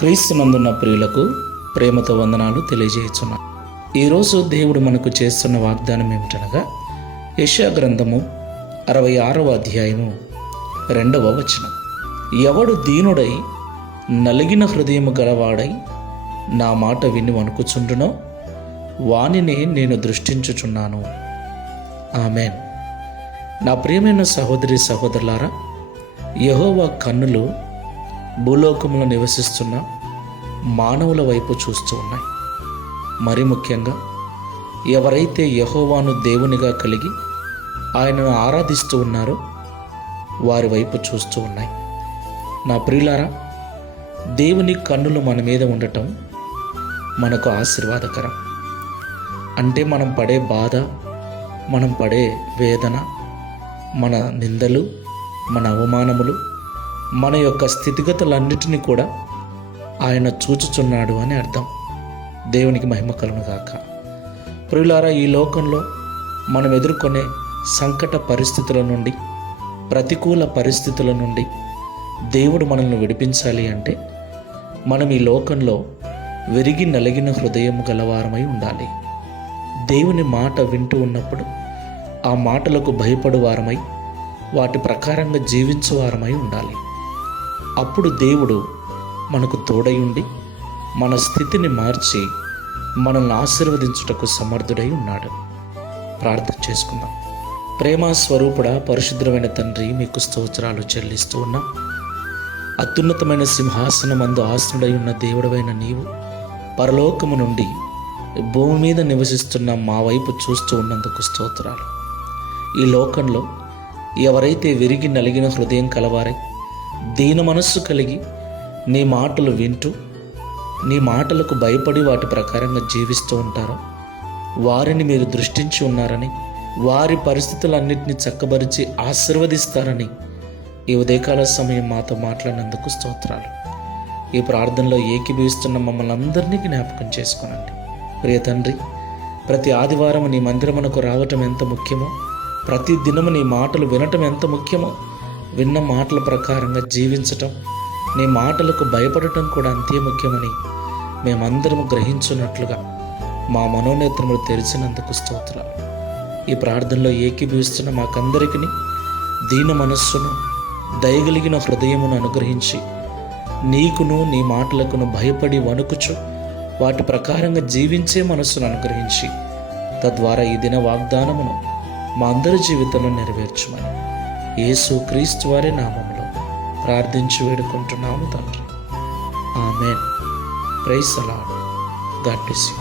క్రీస్తునందున్న ప్రియులకు ప్రేమతో వందనాలు తెలియజేస్తున్నాను. ఈరోజు దేవుడు మనకు చేస్తున్న వాగ్దానం ఏమిటనగా యెషయా గ్రంథము 66వ అధ్యాయము 2వ వచనం. ఎవడు దీనుడై నలిగిన హృదయము గలవాడై నా మాట విని వణుకుచుండునో వానినే నేను దృష్టించుచున్నాను. ఆమేన్. నా ప్రియమైన సహోదరి సహోదరులారా, యెహోవా కన్నులు భూలోకములో నివసిస్తున్న మానవుల వైపు చూస్తూ ఉన్నాయి. మరి ముఖ్యంగా ఎవరైతే యెహోవాను దేవునిగా కలిగి ఆయనను ఆరాధిస్తూ ఉన్నారో వారి వైపు చూస్తూ ఉన్నాయి. నా ప్రియులారా, దేవుని కన్నులు మన మీద ఉండటం మనకు ఆశీర్వాదకరం. అంటే మనం పడే బాధ, మనం పడే వేదన, మన నిందలు, మన అవమానములు, మన యొక్క స్థితిగతులన్నిటినీ కూడా ఆయన చూచుచున్నాడు అని అర్థం. దేవునికి మహిమ కలుగును గాక. ప్రియులారా, ఈ లోకంలో మనం ఎదుర్కొనే సంకట పరిస్థితుల నుండి, ప్రతికూల పరిస్థితుల నుండి దేవుడు మనల్ని విడిపించాలి అంటే మనం ఈ లోకంలో విరిగి నలిగిన హృదయం గలవారమై ఉండాలి. దేవుని మాట వింటూ ఉన్నప్పుడు ఆ మాటలకు భయపడు వారమై వాటి ప్రకారంగా జీవించు వారమై ఉండాలి. అప్పుడు దేవుడు మనకు తోడై ఉండి మన స్థితిని మార్చి మనల్ని ఆశీర్వదించుటకు సమర్థుడై ఉన్నాడు. ప్రార్థన చేసుకుందాం. ప్రేమ స్వరూపుడా, పరిశుద్ధమైన తండ్రి, మీకు స్తోత్రాలు చెల్లిస్తూ ఉన్నాం. అత్యున్నతమైన సింహాసనమందు ఆసనుడై ఉన్న దేవుడవైన నీవు పరలోకము నుండి భూమి మీద నివసిస్తున్న మా వైపు చూస్తూ ఉన్నందుకు స్తోత్రాలు. ఈ లోకంలో ఎవరైతే విరిగి నలిగిన హృదయం కలవారై దీన మనస్సు కలిగి నీ మాటలు వింటూ నీ మాటలకు భయపడి వాటి ప్రకారంగా జీవిస్తూ ఉంటారో వారిని మీరు దృష్టించి ఉన్నారని, వారి పరిస్థితులన్నింటినీ చక్కబరిచి ఆశీర్వదిస్తారని ఈ ఉదయకాల సమయం మాతో మాట్లాడినందుకు స్తోత్రాలు. ఈ ప్రార్థనలో ఏకీభవిస్తున్న మమ్మల్ని అందరినీ జ్ఞాపకం చేసుకోనండి. ప్రియ తండ్రి, ప్రతి ఆదివారం నీ మందిరమునకు రావటం ఎంత ముఖ్యమో, ప్రతి దినము నీ మాటలు వినటం ఎంత ముఖ్యమో, విన్న మాటల ప్రకారంగా జీవించటం, నీ మాటలకు భయపడటం కూడా అంతే ముఖ్యమని మేమందరము గ్రహించున్నట్లుగా మా మనోనేత్రములు తెరిచినందుకు స్తోత్రాలు. ఈ ప్రార్థనలో ఏకీభవిస్తున్న మాకందరికీ దీన మనస్సును, దయగలిగిన హృదయమును అనుగ్రహించి నీకును నీ మాటలకును భయపడి వణుకుచు వాటి ప్రకారంగా జీవించే మనస్సును అనుగ్రహించి తద్వారా ఈ దిన వాగ్దానమును మా అందరి జీవితంలో నెరవేర్చుమని యేసు క్రీస్తు వారి నామములో ప్రార్థించి వేడుకుంటున్నాము తండ్రి. Amen. Praise the lord. God bless you.